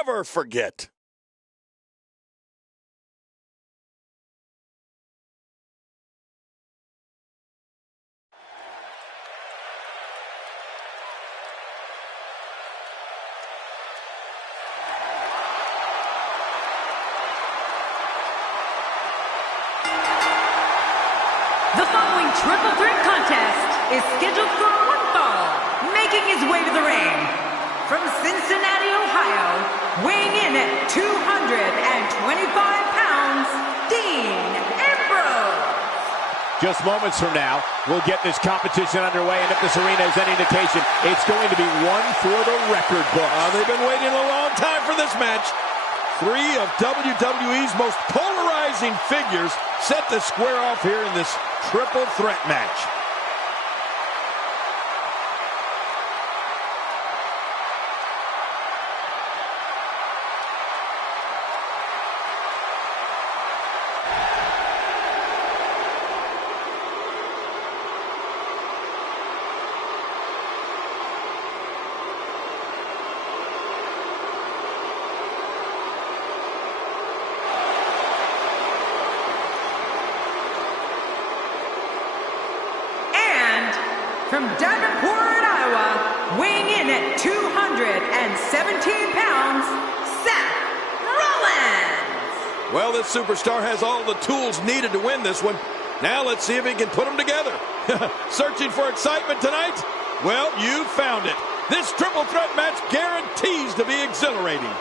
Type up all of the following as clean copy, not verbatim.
never forget. The following triple threat contest is scheduled for one fall. Making his way to the ring from Cincinnati, Ohio, weighing in at 225 pounds, Dean Ambrose. Just moments from now, we'll get this competition underway, and if this arena is any indication, it's going to be one for the record book. They've been waiting a long time for this match. Three of WWE's most polarizing figures set to square off here in this triple threat match. From Davenport, Iowa, weighing in at 217 pounds, Seth Rollins. Well, this superstar has all the tools needed to win this one. Now let's see if he can put them together. Searching for excitement tonight? Well, you found it. This triple threat match guarantees to be exhilarating.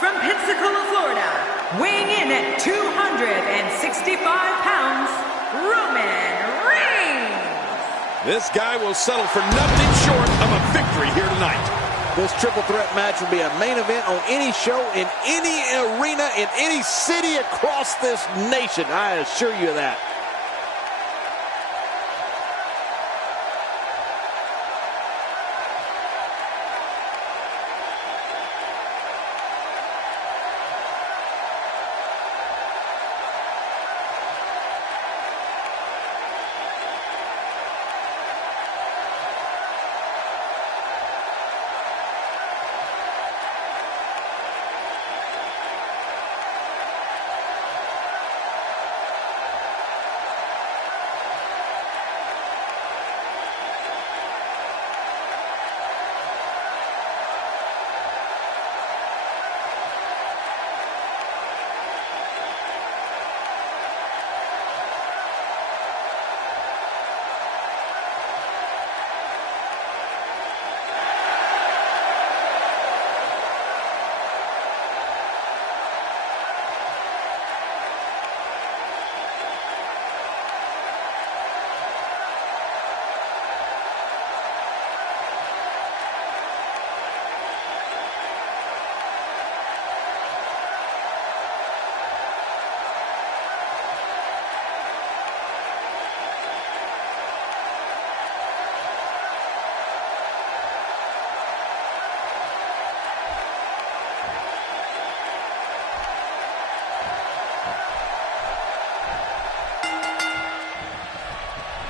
From Pensacola, Florida, weighing in at 265 pounds, Roman Reigns. This guy will settle for nothing short of a victory here tonight. This triple threat match will be a main event on any show, in any arena, in any city across this nation. I assure you of that.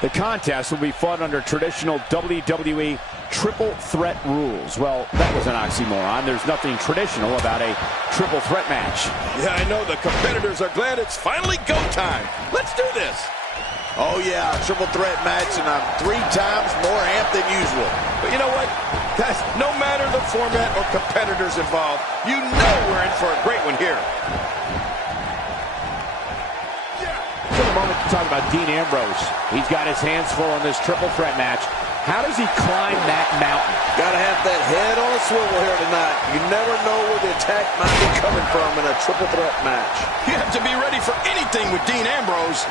The contest will be fought under traditional WWE triple threat rules. Well, that was an oxymoron. There's nothing traditional about a triple threat match. Yeah, I know. The competitors are glad it's finally go time. Let's do this. Oh, yeah, triple threat match, and I'm 3 times more amped than usual. But you know what? Guys, no matter the format or competitors involved, you know we're in for a great one here. For a moment to talk about Dean Ambrose. He's got his hands full in this triple threat match. How does he climb that mountain? Got to have that head on a swivel here tonight. You never know where the attack might be coming from in a triple threat match. You have to be ready for anything with Dean Ambrose.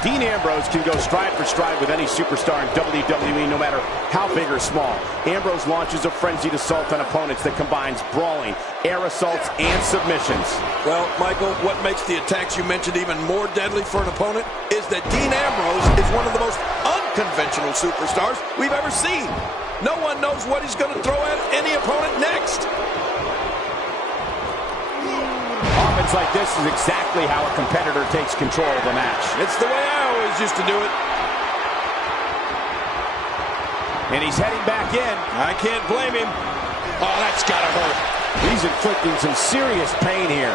Dean Ambrose can go stride for stride with any superstar in WWE, no matter how big or small. Ambrose launches a frenzied assault on opponents that combines brawling, air assaults, and submissions. Well, Michael, what makes the attacks you mentioned even more deadly for an opponent is that Dean Ambrose is one of the most unconventional superstars we've ever seen. No one knows what he's going to throw at any opponent next. Offense like this is exactly how a competitor takes control of a match. It's the way I always used to do it. And he's heading back in. I can't blame him. Oh, that's got to hurt. He's inflicting some serious pain here.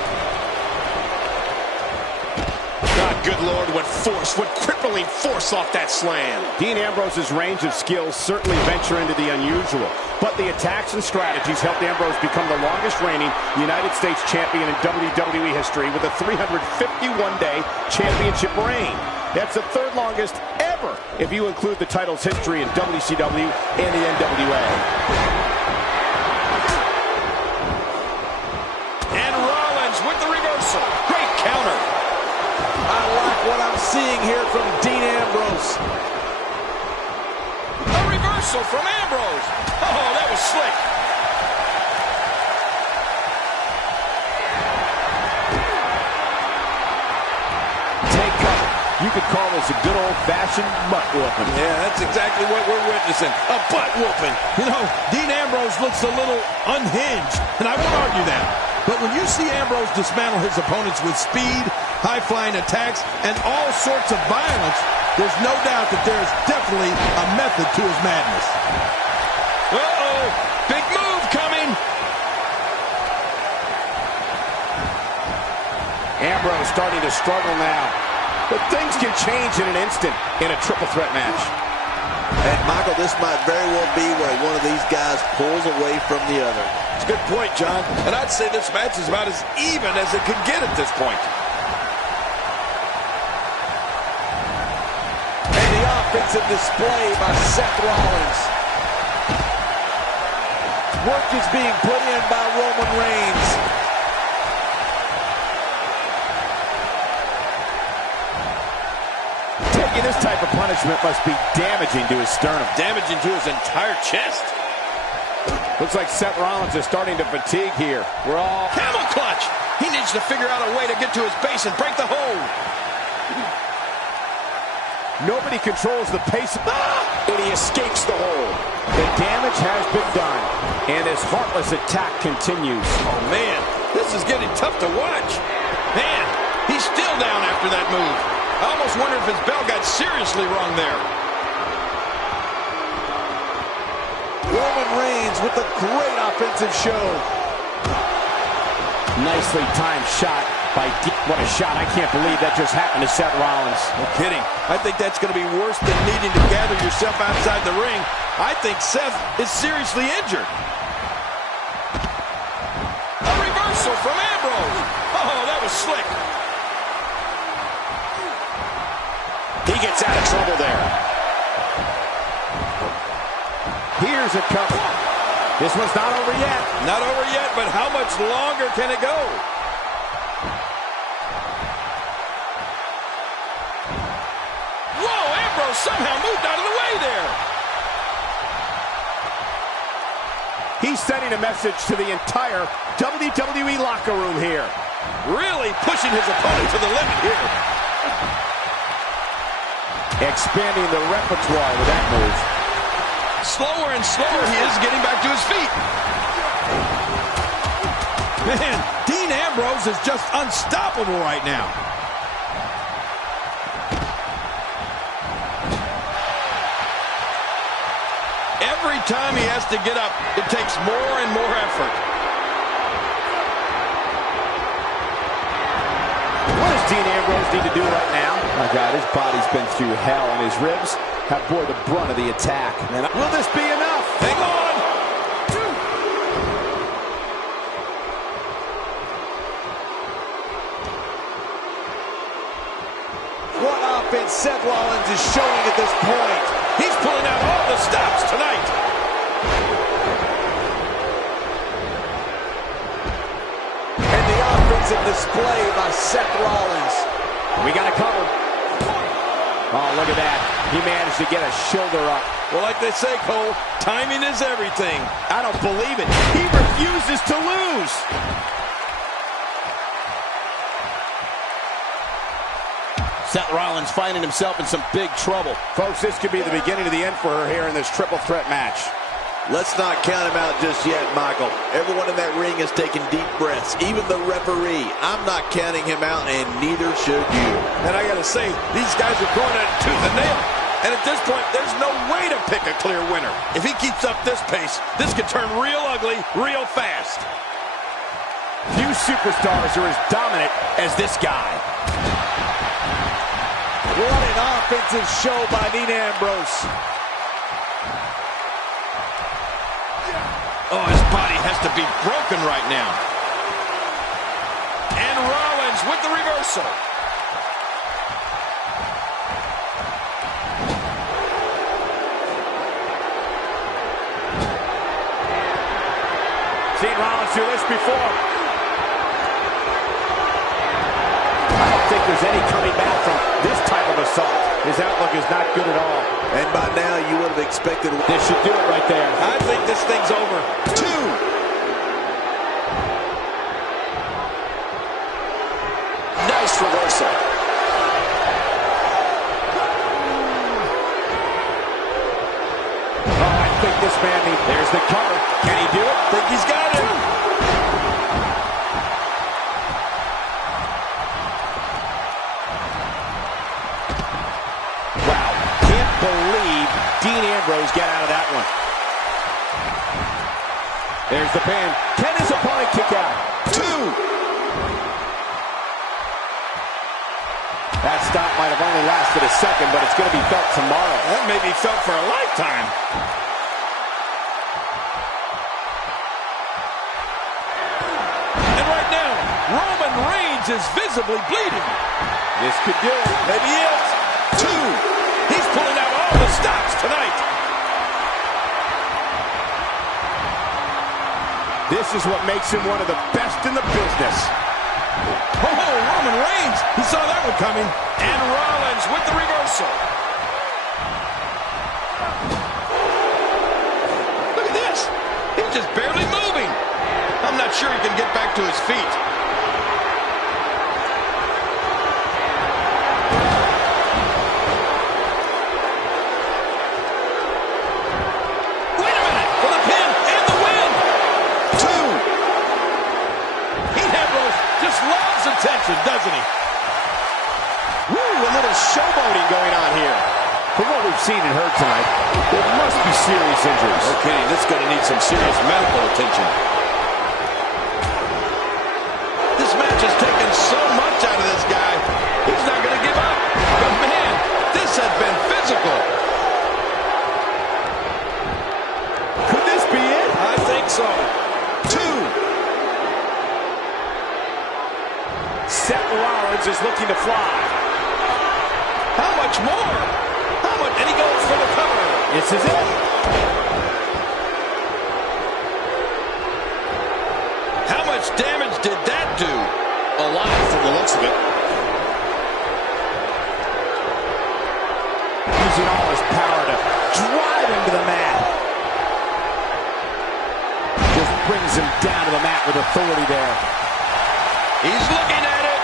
God, good Lord, what force, what crippling force off that slam. Dean Ambrose's range of skills certainly venture into the unusual, but the attacks and strategies helped Ambrose become the longest reigning United States champion in WWE history with a 351-day championship reign. That's the third longest ever if you include the title's history in WCW and the NWA. And Rollins with the reversal. Great counter. I like what I'm seeing here from Dean Ambrose. A reversal from Ambrose. Oh, that was slick. Take cover. You could call this a good old-fashioned butt whooping. Yeah, that's exactly what we're witnessing. A butt whooping. You know, Dean Ambrose looks a little unhinged, and I won't argue that. But when you see Ambrose dismantle his opponents with speed, high-flying attacks, and all sorts of violence, there's no doubt that there is definitely a method to his madness. Uh-oh! Big move coming! Ambrose starting to struggle now. But things can change in an instant in a triple threat match. And Michael, this might very well be where one of these guys pulls away from the other. It's a good point, John. And I'd say this match is about as even as it could get at this point. And the offensive display by Seth Rollins. Work is being put in by Roman Reigns. Taking this type of punishment must be damaging to his sternum. Damaging to his entire chest. Looks like Seth Rollins is starting to fatigue here. We're all... Camel clutch! He needs to figure out a way to get to his base and break the hold. Nobody controls the pace, and he escapes the hold. The damage has been done, and his heartless attack continues. Oh, man, this is getting tough to watch. Man, he's still down after that move. I almost wonder if his bell got seriously wrong there. Roman Reigns with a great offensive show. Nicely timed shot by Dean. What a shot. I can't believe that just happened to Seth Rollins. No kidding. I think that's going to be worse than needing to gather yourself outside the ring. I think Seth is seriously injured. A reversal from Ambrose. Oh, that was slick. He gets out of trouble there. Here's a cover. This one's not over yet. Not over yet, but how much longer can it go? Whoa, Ambrose somehow moved out of the way there. He's sending a message to the entire WWE locker room here. Really pushing his opponent to the limit here. Expanding the repertoire with that move. Slower and slower he is getting back to his feet. Man, Dean Ambrose is just unstoppable right now. Every time he has to get up, it takes more and more effort. What does Dean Ambrose need to do right now? My God, his body's been through hell, and his ribs have bore the brunt of the attack. And will this be enough? Hang on! What offense Seth Rollins is showing at this point. He's pulling out all the stops tonight. And the offensive display by Seth Rollins. We got a cover. Oh, look at that. He managed to get a shoulder up. Well, like they say, Cole, timing is everything. I don't believe it. He refuses to lose. Seth Rollins finding himself in some big trouble. Folks, this could be the beginning of the end for her here in this triple threat match. Let's not count him out just yet, Michael. Everyone in that ring is taking deep breaths, even the referee. I'm not counting him out, and neither should you. And I gotta say, these guys are going at it tooth and nail. And at this point, there's no way to pick a clear winner. If he keeps up this pace, this could turn real ugly real fast. Few superstars are as dominant as this guy. What an offensive show by Dean Ambrose. Oh, his body has to be broken right now. And Rollins with the reversal. Seen Rollins do this before. I don't think there's any coming back from this type of assault. His outlook is not good at all. And by now, you would have expected... This should do it right there. I think this thing's over. 2. Nice reversal. Oh, I think this man needs... There's the cover. Can he do it? Think he's got it. Wow. Can't believe Dean Ambrose got out of that one. There's the pin. Can his opponent kick out? 2. That stop might have only lasted a second, but it's going to be felt tomorrow. That may be felt for a lifetime. And right now, Roman Reigns is visibly bleeding. This could do it. Maybe it. 2. He's pulling out all the stops tonight. This is what makes him one of the best in the business. Oh, Roman Reigns. He saw that one coming. And Rollins with the reversal. Look at this. He's just barely moving. I'm not sure he can get back to his feet. Wait a minute. For the pin and the win. 2. Dean Ambrose just loves attention, doesn't he? Woo, a little showboating going on here. From what we've seen and heard tonight, there must be serious injuries. Okay, this is going to need some serious medical attention. This match has taken so much out of this guy. He's not going to give up. But man, this has been physical. Could this be it? I think so. 2. Seth Rollins is looking to fly. How much more? How much? And he goes for the cover. This is it. How much damage did that do? A lot from the looks of it. Using all his power to drive him to the mat. Just brings him down to the mat with authority there. He's looking at it.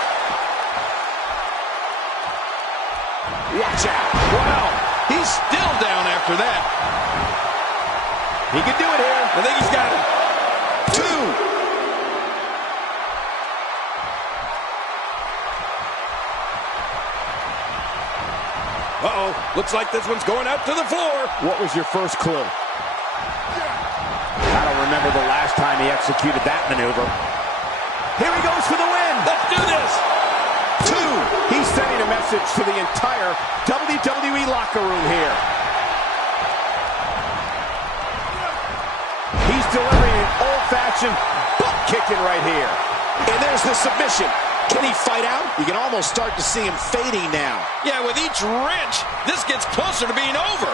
Watch out. Wow. He's still down after that. He can do it here. I think he's got it. 2. Uh-oh. Looks like this one's going out to the floor. What was your first clue? I don't remember the last time he executed that maneuver. Here he goes for the win. Let's do this. 2. He's sending a message to the entire WWE locker room here. He's delivering an old-fashioned butt kicking right here. And there's the submission. Can he fight out? You can almost start to see him fading now. Yeah, with each wrench, this gets closer to being over.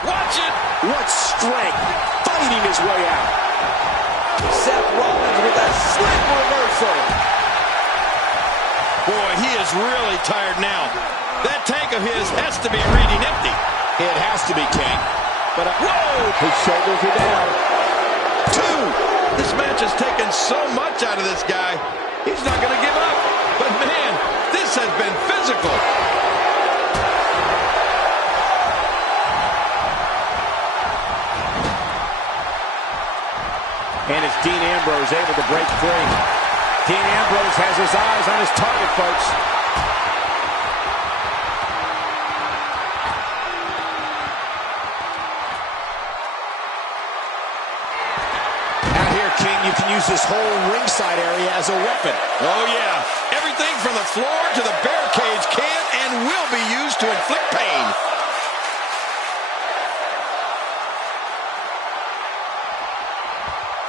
Watch it. What strength, fighting his way out. Seth Rollins with a slick reversal. Boy, he is really tired now. That tank of his has to be reading empty. It has to be, King. But whoa! His shoulders are down. 2. This match has taken so much out of this guy. He's not going to give up. But man, this has been physical. And it's Dean Ambrose able to break free. Dean Ambrose has his eyes on his target, folks. out here, King, you can use this whole ringside area as a weapon. Oh, yeah. Everything from the floor to the barricades can and will be used to inflict pain.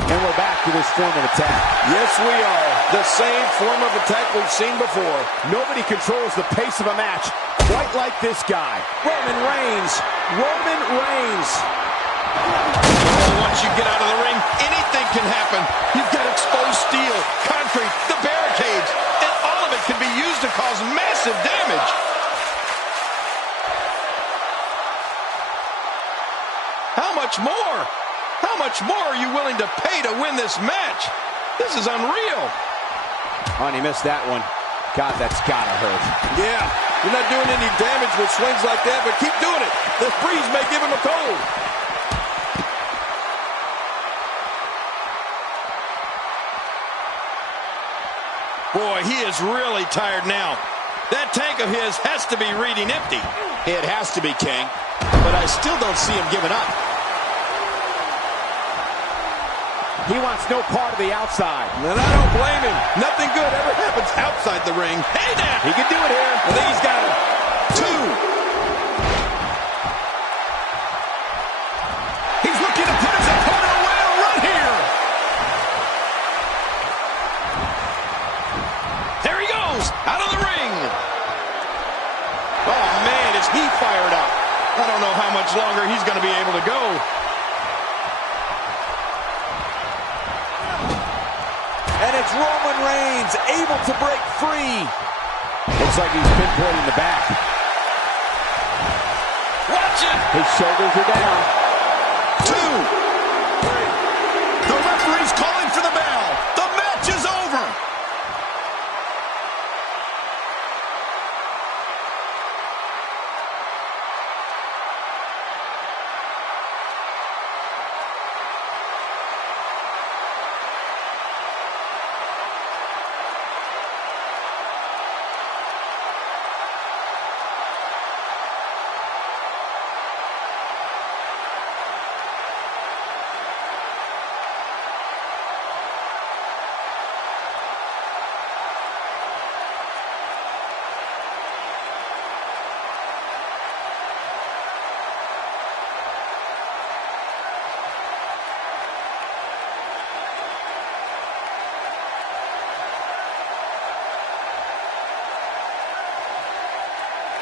And we're back to this form of attack. Yes, we are. The same form of attack we've seen before. Nobody controls the pace of a match quite like this guy. Roman Reigns. Roman Reigns. Oh, once you get out of the ring, anything can happen. You've got exposed steel, concrete, the barricades, and all of it can be used to cause massive damage. How much more? How much more are you willing to pay to win this match? This is unreal. Oh, and he missed that one. God, that's gotta hurt. Yeah, you're not doing any damage with swings like that, but keep doing it. The breeze may give him a cold. Boy, he is really tired now. That tank of his has to be reading empty. It has to be, King. But I still don't see him giving up. He wants no part of the outside. And I don't blame him. Nothing good ever happens outside the ring. Hey, now! He can do it here. I think he's got it. 2. He's looking to put his opponent away right here. There he goes, out of the ring. Oh, man, is he fired up. I don't know how much longer he's going to be able to go. And it's Roman Reigns able to break free. Looks like he's pinpointing the back. Watch it. His shoulders are down. 2. The referee's calling for the bell. The match is over.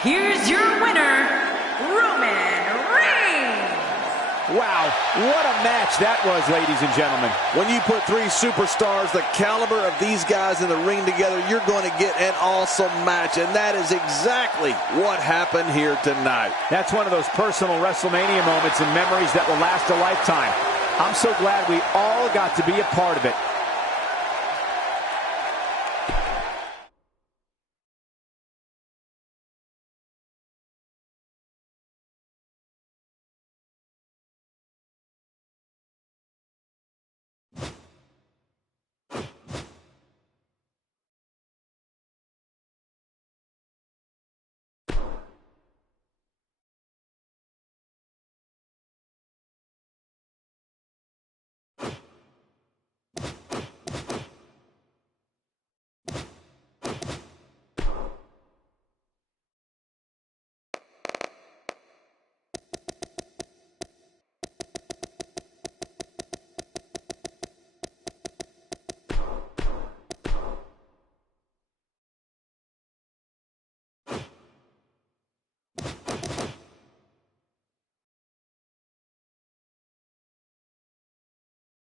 Here's your winner, Roman Reigns. Wow, what a match that was, ladies and gentlemen. When you put 3 superstars the caliber of these guys in the ring together, you're going to get an awesome match. And that is exactly what happened here tonight. That's one of those personal WrestleMania moments and memories that will last a lifetime. I'm so glad we all got to be a part of it.